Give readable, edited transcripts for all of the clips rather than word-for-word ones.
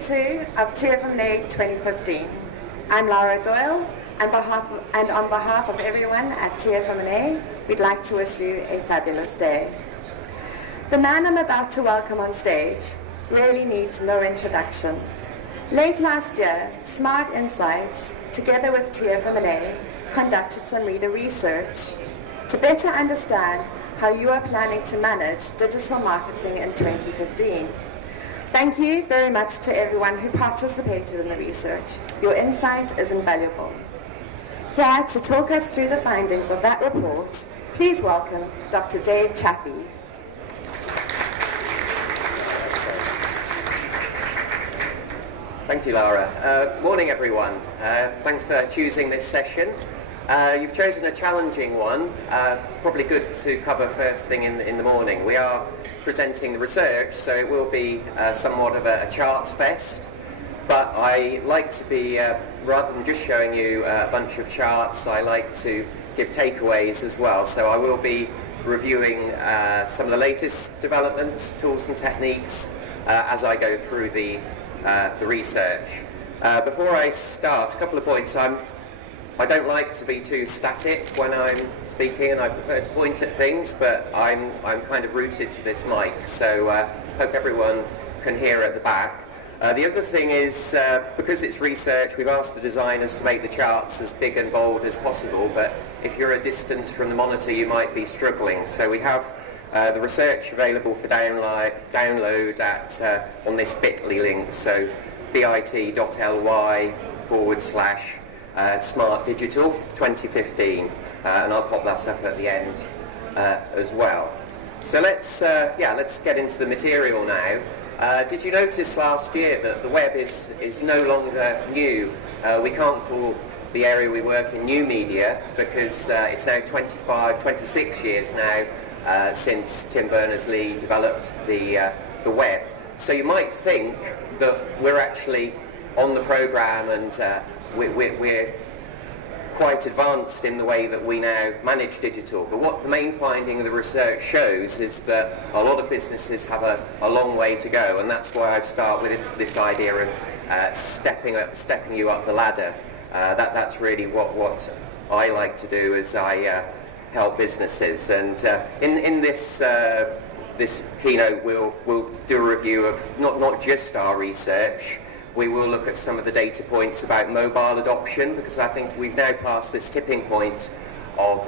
2 of TFM&A 2015. I'm Laura Doyle, and on behalf of everyone at TFM&A, we'd like to wish you a fabulous day. The man I'm about to welcome on stage really needs no introduction. Late last year, Smart Insights, together with TFM&A, conducted some reader research to better understand how you are planning to manage digital marketing in 2015. Thank you very much to everyone who participated in the research. Your insight is invaluable. Here to talk us through the findings of that report, please welcome Dr. Dave Chaffey. Thank you, Lara. Morning, everyone. Thanks for choosing this session. You've chosen a challenging one, probably good to cover first thing in the morning. We are presenting the research, so it will be somewhat of a charts fest, but I like to be, rather than just showing you a bunch of charts, I like to give takeaways as well. So I will be reviewing some of the latest developments, tools and techniques as I go through the research. Before I start, a couple of points. I don't like to be too static when I'm speaking, and I prefer to point at things, but I'm kind of rooted to this mic, so hope everyone can hear at the back. The other thing is, because it's research, we've asked the designers to make the charts as big and bold as possible, but if you're a distance from the monitor, you might be struggling. So we have the research available for download on this bit.ly link, so bit.ly/Smart Digital 2015, and I'll pop that up at the end as well. So let's get into the material now. Did you notice last year that the web is no longer new? We can't call the area we work in new media because it's now 26 years now since Tim Berners-Lee developed the web. So you might think that we're actually on the program and we're quite advanced in the way that we now manage digital. But what the main finding of the research shows is that a lot of businesses have a long way to go, and that's why I start with this idea of stepping you up the ladder. That's really what I like to do as I help businesses. And in this keynote, we'll do a review of not just our research. We will look at some of the data points about mobile adoption, because I think we've now passed this tipping point of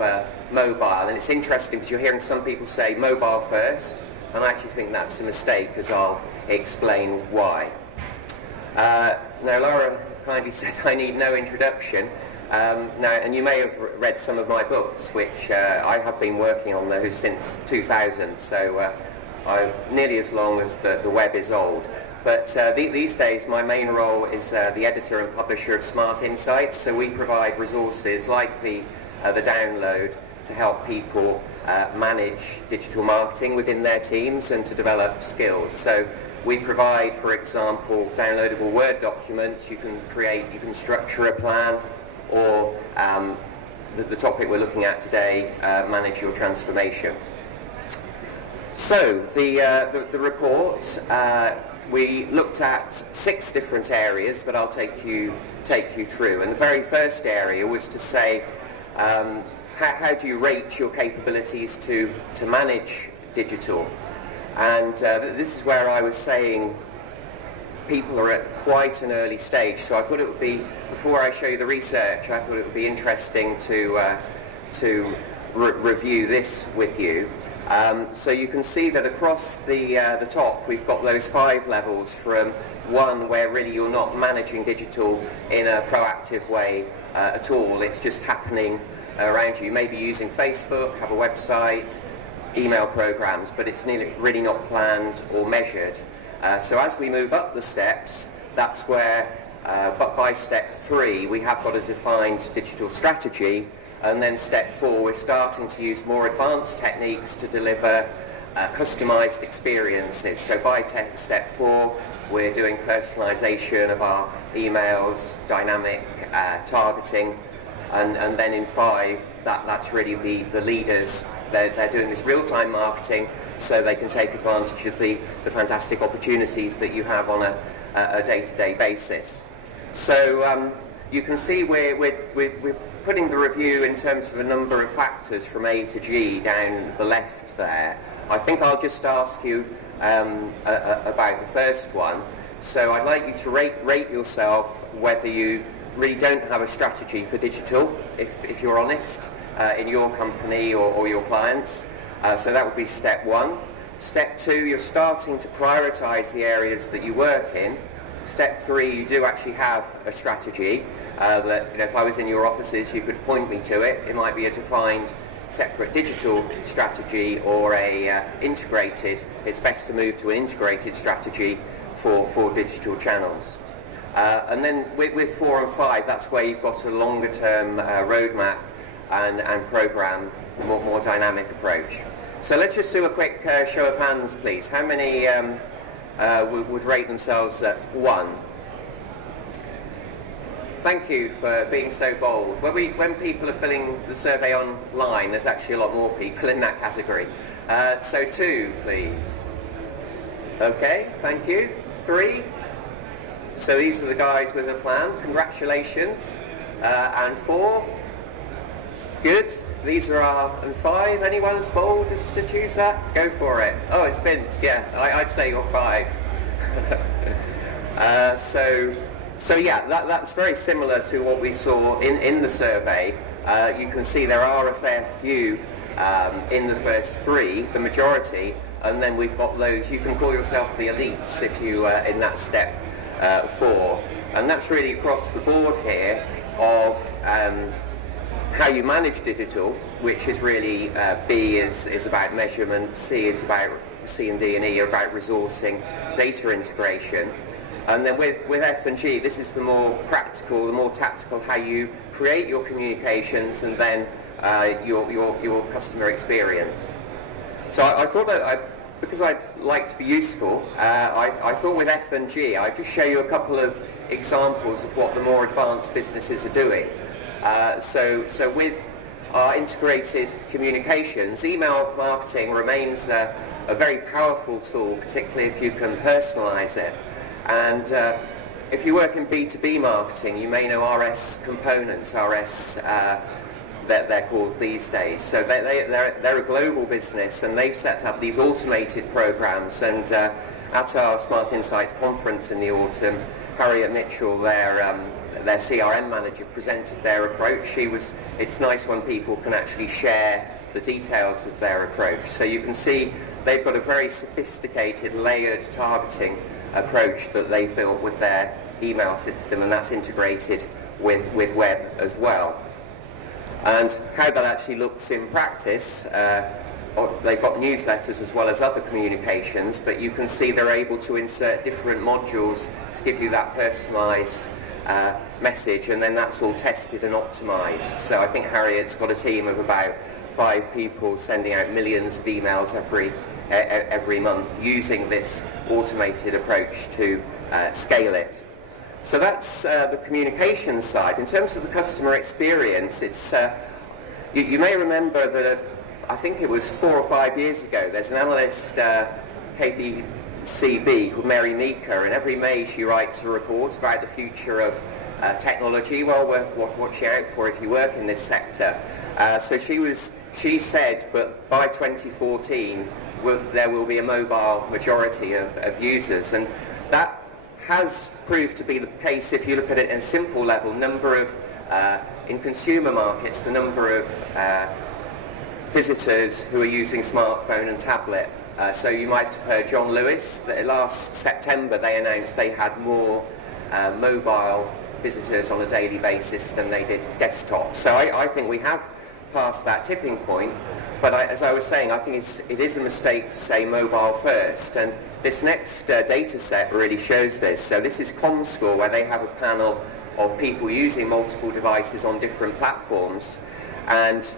mobile. And it's interesting because you're hearing some people say mobile first, and I actually think that's a mistake, as I'll explain why. Now, Laura kindly said I need no introduction. And you may have read some of my books, which I have been working on those since 2000, so I'm nearly as long as the web is old. But these days, my main role is the editor and publisher of Smart Insights. So we provide resources like the download to help people manage digital marketing within their teams and to develop skills. So we provide, for example, downloadable Word documents. You can structure a plan, or the topic we're looking at today, manage your transformation. So the report. We looked at 6 different areas that I'll take you through, and the very first area was to say how do you rate your capabilities to manage digital, and this is where I was saying people are at quite an early stage. So I thought it would be, before I show you the research, I thought it would be interesting to review this with you. So you can see that across the top we've got those 5 levels, from 1 where really you're not managing digital in a proactive way at all, it's just happening around you. You may be using Facebook, have a website, email programs, but it's really not planned or measured. So as we move up the steps, that's where, but by step 3 we have got a defined digital strategy. And then step 4, we're starting to use more advanced techniques to deliver customized experiences. So by step 4, we're doing personalization of our emails, dynamic targeting, and then in 5, that's really the leaders. They're doing this real-time marketing so they can take advantage of the fantastic opportunities that you have on a day-to-day basis. So you can see we're putting the review in terms of a number of factors from A to G down the left there. I think I'll just ask you about the first one. So I'd like you to rate yourself whether you really don't have a strategy for digital, if you're honest, in your company or your clients. So that would be step one. Step two, you're starting to prioritize the areas that you work in. Step three, you do actually have a strategy that, if I was in your offices, you could point me to it. It might be a defined separate digital strategy or a integrated. It's best to move to an integrated strategy for digital channels. And then with 4 and 5, that's where you've got a longer term roadmap and program, more dynamic approach. So let's just do a quick show of hands, please. How many would rate themselves at 1? Thank you for being so bold. When people are filling the survey online, there's actually a lot more people in that category. So 2, please. Okay, thank you. 3. So these are the guys with a plan. Congratulations. And 4. Good. These are our... And 5. Anyone as bold as to choose that? Go for it. Oh, it's Vince. Yeah, I'd say you're 5. So yeah, that's very similar to what we saw in the survey. You can see there are a fair few in the first 3, the majority, and then we've got those, you can call yourself the elites if you are in that step 4. And that's really across the board here of how you manage digital, which is really B is about measurement, C is about C and D and E are about resourcing, data integration. And then with F and G, this is the more practical, the more tactical, how you create your communications and then your customer experience. So I thought that because I like to be useful, I thought with F and G, I'd just show you a couple of examples of what the more advanced businesses are doing. So with our integrated communications, email marketing remains a very powerful tool, particularly if you can personalize it. And if you work in B2B marketing, you may know RS Components, RS that they're called these days. So they're a global business, and they've set up these automated programs. And at our Smart Insights conference in the autumn, Harriet Mitchell, their CRM manager, presented their approach. It's nice when people can actually share the details of their approach. So you can see they've got a very sophisticated, layered targeting approach that they built with their email system, and that's integrated with web as well. And how that actually looks in practice, they've got newsletters as well as other communications, but you can see they're able to insert different modules to give you that personalized message, and then that's all tested and optimized. So I think Harriet's got a team of about 5 people sending out millions of emails every month using this automated approach to scale it. So that's the communications side. In terms of the customer experience, it's you may remember that I think it was 4 or 5 years ago, there's an analyst, KBCB, called Mary Meeker, and every May she writes a report about the future of technology, well worth watching out for if you work in this sector. So she said, but by 2014 there will be a mobile majority of users, and that has proved to be the case if you look at it in a simple level. In consumer markets, the number of visitors who are using smartphone and tablet. So you might have heard John Lewis, that last September they announced they had more mobile visitors on a daily basis than they did desktop. So I think we have passed that tipping point, but as I was saying, I think it is a mistake to say mobile first, and this next data set really shows this. So this is ComScore, where they have a panel of people using multiple devices on different platforms, and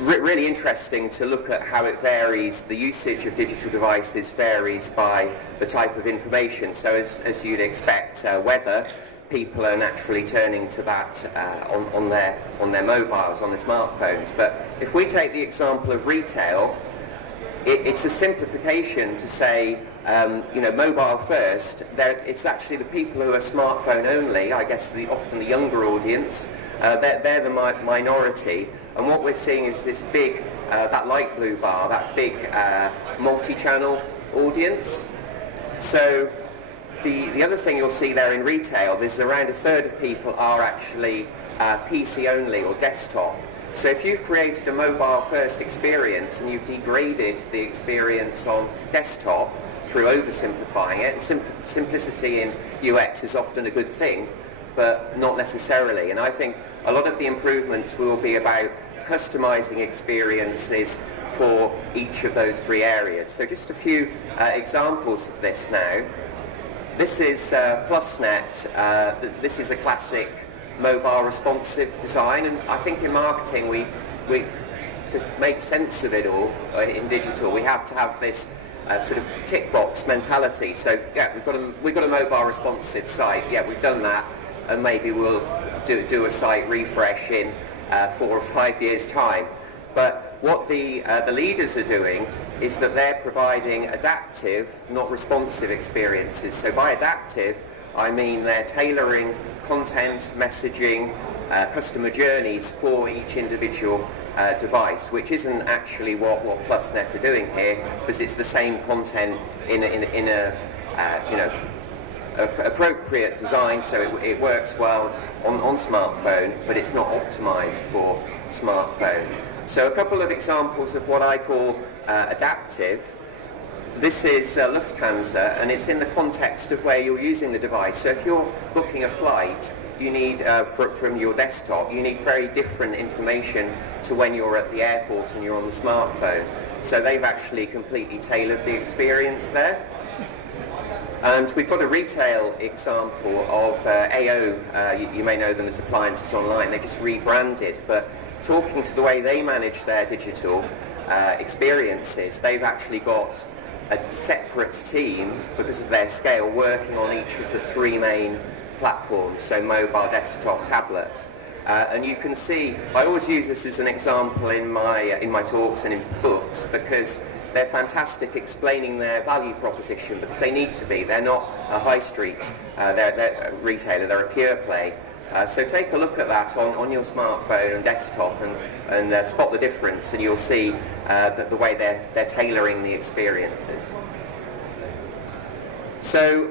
really interesting to look at how it varies. The usage of digital devices varies by the type of information. So as you'd expect, weather, people are naturally turning to that on their mobiles, on their smartphones. But if we take the example of retail, it's a simplification to say, mobile first. It's actually the people who are smartphone only, I guess often the younger audience, they're the minority. And what we're seeing is this big, that light blue bar, that big multi-channel audience. So the other thing you'll see there in retail is around a third of people are actually PC only or desktop. So if you've created a mobile-first experience and you've degraded the experience on desktop through oversimplifying it, and simplicity in UX is often a good thing, but not necessarily. And I think a lot of the improvements will be about customizing experiences for each of those three areas. So just a few examples of this now. This is PlusNet. This is a classic mobile responsive design, and I think in marketing we to make sense of it all in digital, we have to have this sort of tick box mentality. So yeah, we've got a mobile responsive site. Yeah, we've done that, and maybe we'll do a site refresh in 4 or 5 years' time. But what the leaders are doing is that they're providing adaptive, not responsive experiences. So by adaptive, I mean they're tailoring content, messaging, customer journeys for each individual device, which isn't actually what PlusNet are doing here, because it's the same content in a appropriate design, so it works well on smartphone, but it's not optimized for smartphone. So a couple of examples of what I call adaptive. This is Lufthansa, and it's in the context of where you're using the device. So if you're booking a flight, you need, from your desktop, you need very different information to when you're at the airport and you're on the smartphone. So they've actually completely tailored the experience there. And we've got a retail example of AO, you may know them as Appliances Online. They just rebranded, but talking to the way they manage their digital experiences, they've actually got a separate team, because of their scale, working on each of the three main platforms, so mobile, desktop, tablet. And you can see, I always use this as an example in my talks and in books, because they're fantastic explaining their value proposition, because they need to be. They're not a high street they're a retailer, they're a pure play. So take a look at that on your smartphone and desktop, and spot the difference, and you'll see the way they're tailoring the experiences. So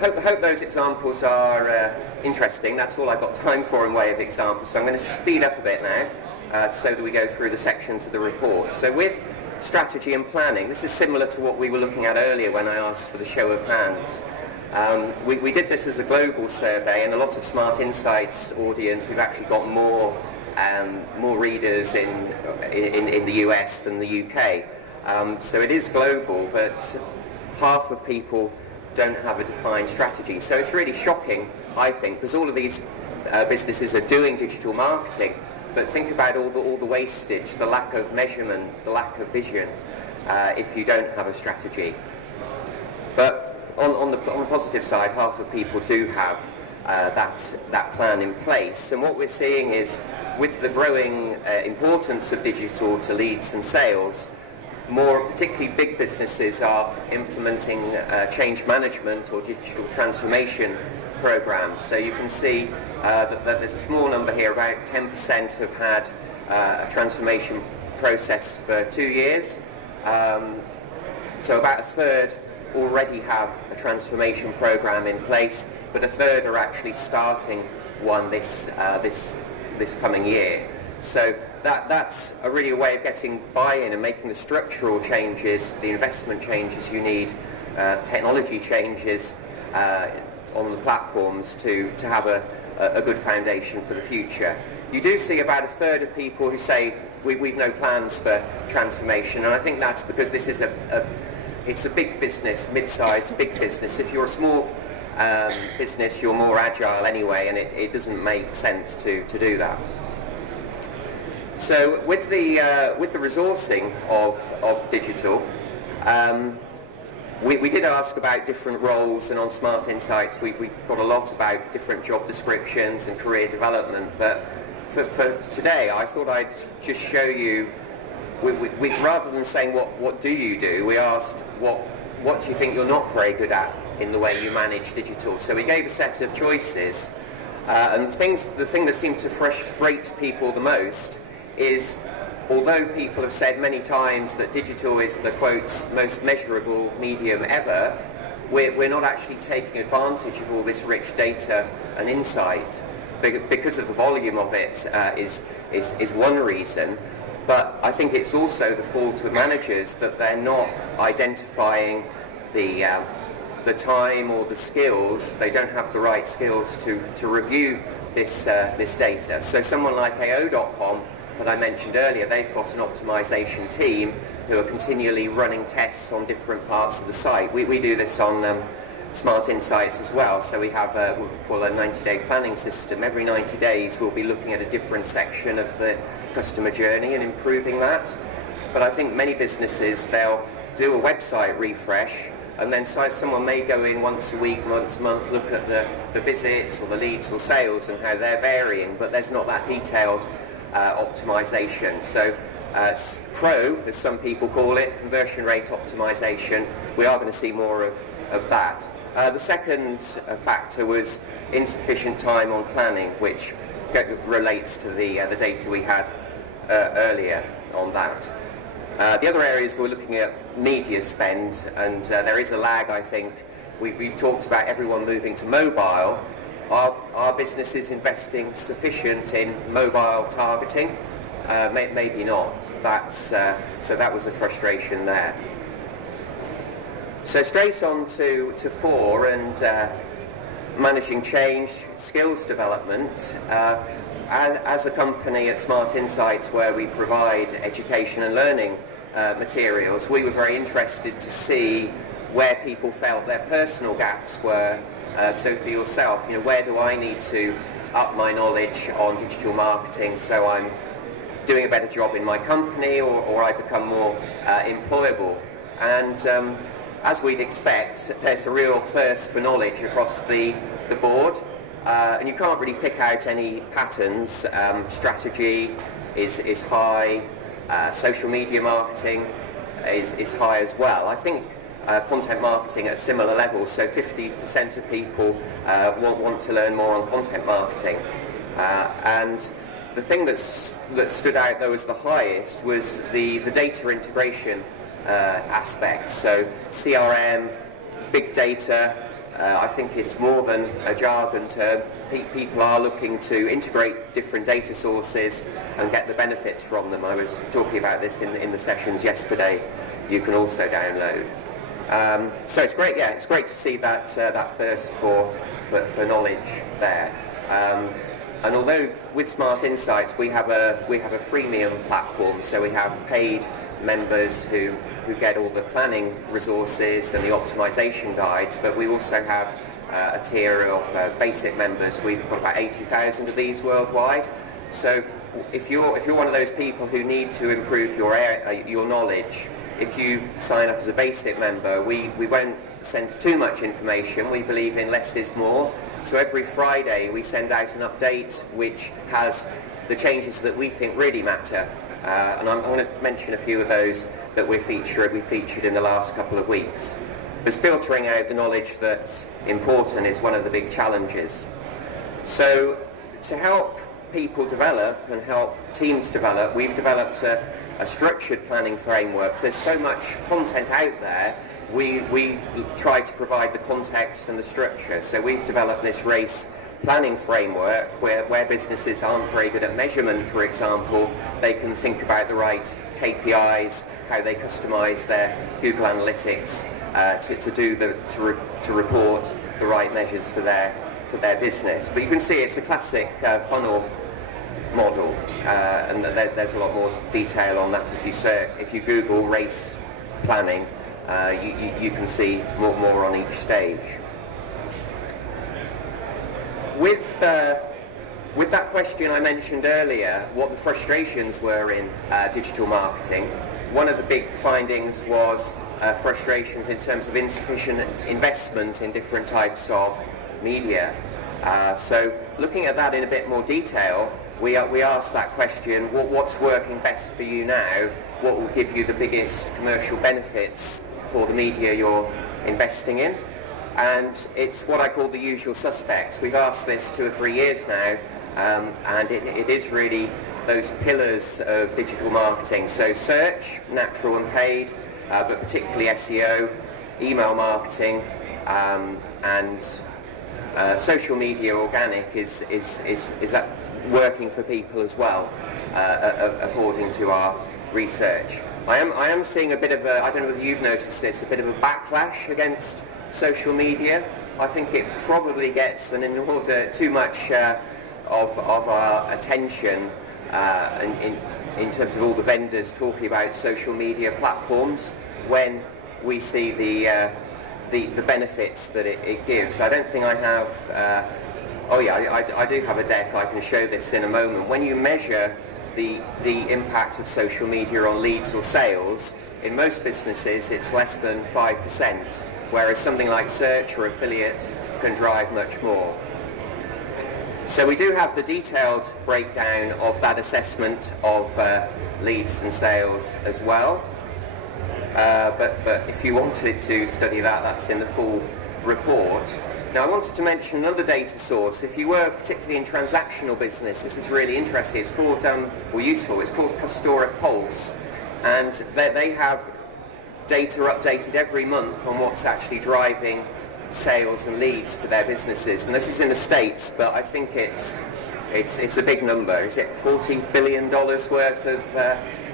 hope those examples are interesting. That's all I've got time for in way of examples. So I'm going to speed up a bit now so that we go through the sections of the report. So with strategy and planning, this is similar to what we were looking at earlier when I asked for the show of hands. We did this as a global survey, and a lot of Smart Insights audience. We've actually got more readers in the US than the UK. So it is global, but half of people don't have a defined strategy. So it's really shocking, I think, because all of these businesses are doing digital marketing, but think about all the wastage, the lack of measurement, the lack of vision, if you don't have a strategy. But on the positive side, half of people do have that plan in place. And what we're seeing is, with the growing importance of digital to leads and sales, more particularly big businesses are implementing change management or digital transformation programs. So you can see that there's a small number here, about 10% have had a transformation process for 2 years. So about a third already have a transformation program in place, but a third are actually starting one this coming year. So that's really a way of getting buy-in and making the structural changes, the investment changes you need, technology changes on the platforms to have a good foundation for the future. You do see about a third of people who say we've no plans for transformation, and I think that's because this is it's a big business, mid-sized big business. If you're a small business, you're more agile anyway, and it doesn't make sense to do that. So with the resourcing of digital, we did ask about different roles, and on Smart Insights we've got a lot about different job descriptions and career development, but for today I thought I'd just show you rather than saying what do you do, we asked what do you think you're not very good at in the way you manage digital. So we gave a set of choices, and the thing that seemed to frustrate people the most is, although people have said many times that digital is the, quotes, most measurable medium ever, we're not actually taking advantage of all this rich data and insight because of the volume of it is one reason. But I think it's also the fault of managers that they're not identifying the time or the skills. They don't have the right skills to review this data. So someone like AO.com that I mentioned earlier, they've got an optimization team who are continually running tests on different parts of the site. We do this on Smart Insights as well. So we have what we call a 90-day planning system. Every 90 days we'll be looking at a different section of the customer journey and improving that. But I think many businesses, they'll do a website refresh, and then someone may go in once a week, once a month, look at the visits or the leads or sales and how they're varying, but there's not that detailed optimization. So CRO, as some people call it, conversion rate optimization, we are going to see more of that. The second factor was insufficient time on planning, which relates to the data we had earlier on that. The other areas we're looking at media spend, and there is a lag, I think. We've talked about everyone moving to mobile. Are businesses investing sufficient in mobile targeting? Maybe not. So that was a frustration there. So straight on to 4 and managing change, skills development. As a company at Smart Insights, where we provide education and learning materials, we were very interested to see where people felt their personal gaps were. So for yourself, where do I need to up my knowledge on digital marketing so I'm doing a better job in my company, or I become more employable? And as we'd expect, there's a real thirst for knowledge across the board. And you can't really pick out any patterns. Strategy is high, social media marketing is high as well. I think content marketing at a similar level, so 50% of people want to learn more on content marketing. And the thing that stood out though as the highest was the data integration aspect. So CRM, big data, I think it's more than a jargon term. People are looking to integrate different data sources and get the benefits from them. I was talking about this in the sessions yesterday. You can also download. So it's great, yeah, it's great to see that thirst for knowledge there. And although with Smart Insights we have a freemium platform, so we have paid members who get all the planning resources and the optimization guides, but we also have a tier of basic members. We've got about 80,000 of these worldwide. So if you're one of those people who need to improve your knowledge, if you sign up as a basic member, we won't send too much information. We believe in less is more. So every Friday we send out an update which has the changes that we think really matter. And I'm going to mention a few of those that we featured in the last couple of weeks. Because filtering out the knowledge that's important is one of the big challenges. So to help people develop and help teams develop, we've developed a structured planning framework. There's so much content out there, we try to provide the context and the structure. So we've developed this race planning framework where businesses aren't very good at measurement, for example, they can think about the right KPIs, how they customize their Google Analytics to report the right measures for their business. But you can see it's a classic funnel model, and there's a lot more detail on that. If you Google race planning, you can see more on each stage. With that question I mentioned earlier, what the frustrations were in digital marketing, one of the big findings was frustrations in terms of insufficient investment in different types of media. So looking at that in a bit more detail, we asked that question, what's working best for you now? What will give you the biggest commercial benefits for the media you're investing in? And it's what I call the usual suspects. We've asked this 2 or 3 years now, and it is really those pillars of digital marketing. So search, natural and paid, but particularly SEO, email marketing, and social media organic is working for people as well, according to our research. I am seeing a bit of a, I don't know whether you've noticed this, a bit of a backlash against social media. I think it probably gets too much of our attention in terms of all the vendors talking about social media platforms, when we see the benefits that it gives. I don't think I have, I do have a deck. I can show this in a moment. When you measure the impact of social media on leads or sales, in most businesses it's less than 5%, whereas something like search or affiliate can drive much more. So we do have the detailed breakdown of that assessment of leads and sales as well. But if you wanted to study that, that's in the full report. Now I wanted to mention another data source. If you were particularly in transactional business, this is really interesting. It's called, or useful, it's called Custoric Pulse. And they have data updated every month on what's actually driving sales and leads for their businesses. And this is in the States, but I think it's a big number. Is it $40 billion worth of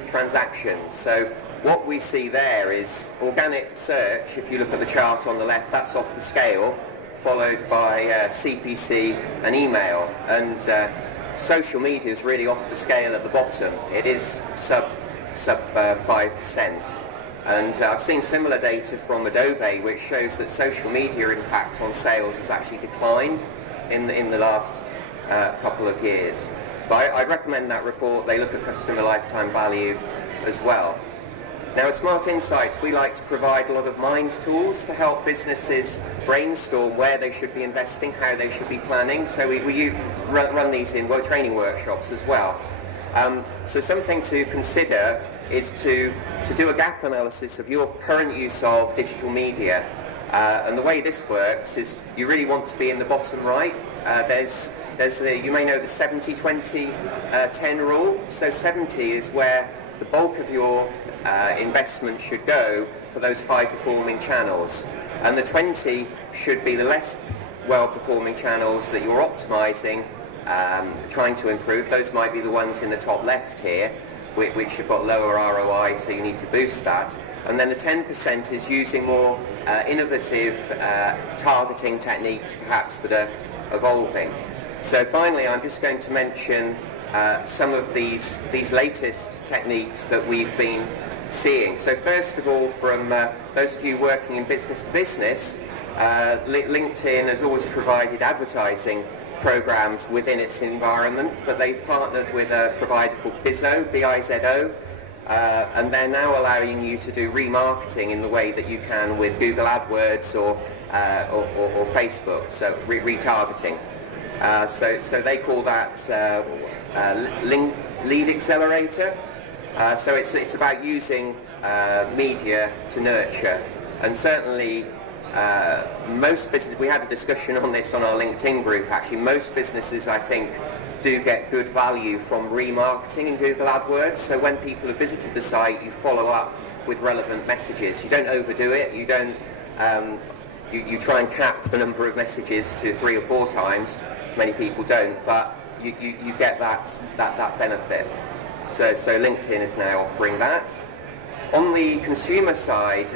transactions? So what we see there is organic search. If you look at the chart on the left, that's off the scale, followed by CPC and email. And social media is really off the scale at the bottom. It is sub 5%. And I've seen similar data from Adobe, which shows that social media impact on sales has actually declined in the last couple of years. But I'd recommend that report. They look at customer lifetime value as well. Now at Smart Insights, we like to provide a lot of mind tools to help businesses brainstorm where they should be investing, how they should be planning. So we run these in training workshops as well. So something to consider is to do a gap analysis of your current use of digital media. And the way this works is you really want to be in the bottom right. You may know the 70-20-10 rule. So 70 is where the bulk of your investment should go for those high-performing channels. And the 20 should be the less well-performing channels that you're optimizing, trying to improve. Those might be the ones in the top left here, which have got lower ROI, so you need to boost that. And then the 10% is using more innovative targeting techniques, perhaps, that are evolving. So finally, I'm just going to mention some of these latest techniques that we've been seeing. So first of all, from those of you working in business to business, LinkedIn has always provided advertising programs within its environment, but they've partnered with a provider called Bizo, B-I-Z-O, and they're now allowing you to do remarketing in the way that you can with Google AdWords or Facebook, so retargeting. So they call that lead accelerator. So it's about using media to nurture, and certainly most business, we had a discussion on this on our LinkedIn group actually, most businesses I think do get good value from remarketing in Google AdWords. So when people have visited the site, you follow up with relevant messages. You don't overdo it, you don't you try and cap the number of messages to 3 or 4 times. Many people don't, but you get that benefit. So LinkedIn is now offering that. On the consumer side,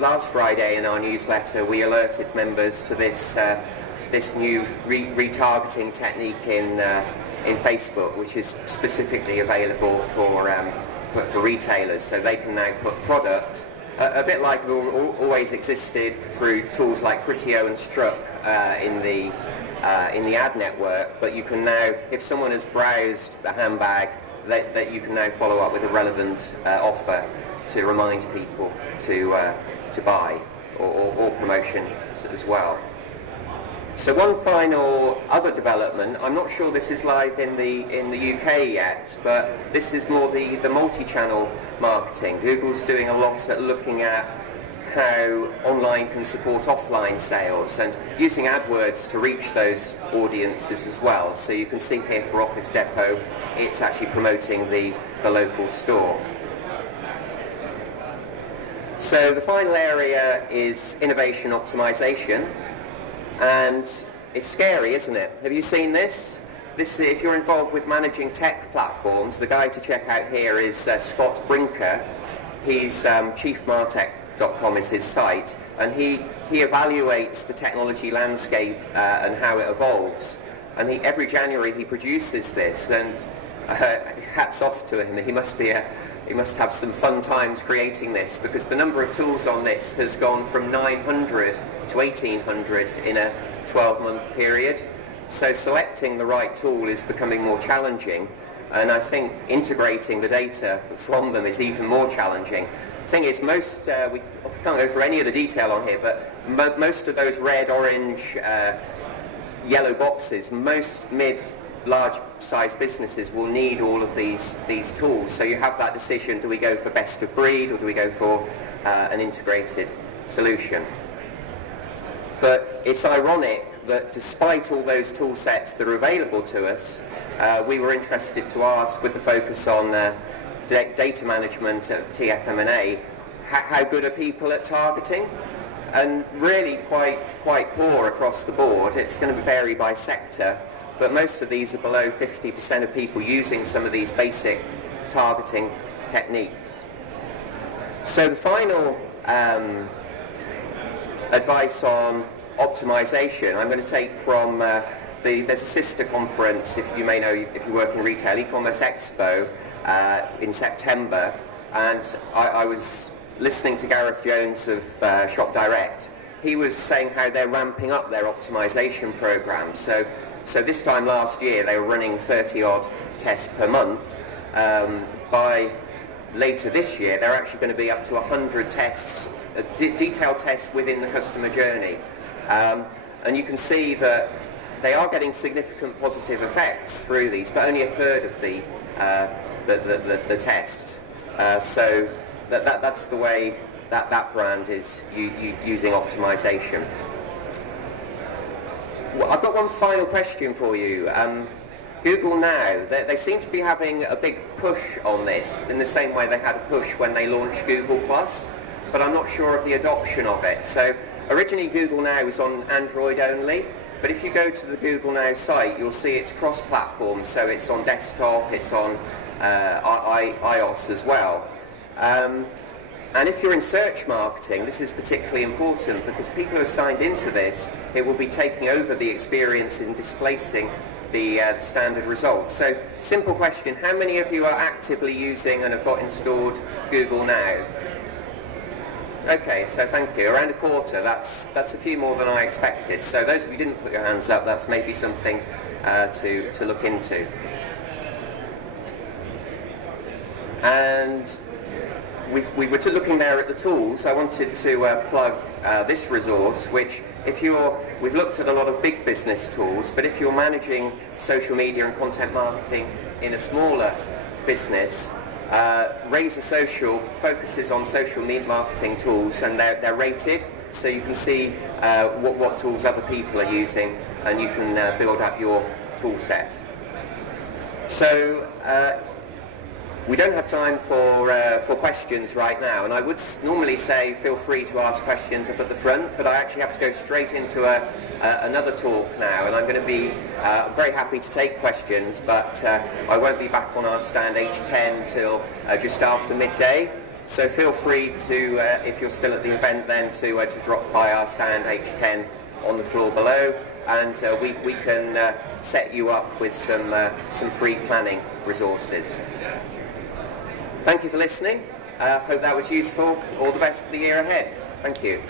last Friday in our newsletter we alerted members to this new retargeting technique in Facebook, which is specifically available for retailers. So they can now put product, a bit like it always existed through tools like Criteo and Struck in the ad network, but you can now, if someone has browsed a handbag, that you can now follow up with a relevant offer to remind people to buy, or promotion as well. So one final other development, I'm not sure this is live in the UK yet, but this is more the multi-channel marketing. Google's doing a lot at looking at how online can support offline sales and using AdWords to reach those audiences as well. So you can see here for Office Depot, it's actually promoting the local store. So the final area is innovation optimization, and it's scary, isn't it? Have you seen this? If you're involved with managing tech platforms, the guy to check out here is Scott Brinker. He's chiefmartech.com is his site, and he evaluates the technology landscape and how it evolves. And every January he produces this, and hats off to him. He must have some fun times creating this, because the number of tools on this has gone from 900 to 1800 in a 12-month period. So selecting the right tool is becoming more challenging, and I think integrating the data from them is even more challenging. The thing is, we can't go through any of the detail on here, but most of those red, orange, yellow boxes, most large-sized businesses will need all of these tools. So you have that decision: do we go for best of breed, or do we go for an integrated solution? But it's ironic that despite all those tool sets that are available to us, we were interested to ask, with the focus on data management at TFM&A, how good are people at targeting? And really quite poor across the board. It's going to vary by sector, but most of these are below 50% of people using some of these basic targeting techniques. So the final advice on optimization I'm going to take from there's a sister conference, if you may know, if you work in retail, e-commerce expo in September, and I was listening to Gareth Jones of Shop Direct. He was saying how they're ramping up their optimization program. So this time last year they were running 30-odd tests per month. By later this year they're actually going to be up to 100 tests, detailed tests within the customer journey. And you can see that they are getting significant positive effects through these, but only a third of the tests. So that's the way that brand is using optimization. Well, I've got one final question for you. Google Now, they seem to be having a big push on this, in the same way they had a push when they launched Google+, but I'm not sure of the adoption of it. So originally Google Now was on Android only, but if you go to the Google Now site, you'll see it's cross-platform, so it's on desktop, it's on iOS as well. And if you're in search marketing, this is particularly important, because people who are signed into this, it will be taking over the experience in displacing the standard results. So, simple question, how many of you are actively using and have got installed Google Now? Okay, so thank you. Around a quarter. That's a few more than I expected. So those of you who didn't put your hands up, that's maybe something to look into. And we were looking there at the tools. I wanted to plug this resource, which we've looked at a lot of big business tools, but if you're managing social media and content marketing in a smaller business, Razor Social focuses on social media marketing tools, and they're rated, so you can see what tools other people are using, and you can build up your tool set. So we don't have time for questions right now, and I would normally say feel free to ask questions up at the front, but I actually have to go straight into another talk now, and I'm going to be very happy to take questions, but I won't be back on our stand H10 till just after midday. So feel free to, if you're still at the event, then to drop by our stand H10 on the floor below, and we can set you up with some free planning resources. Thank you for listening. Hope that was useful. All the best for the year ahead. Thank you.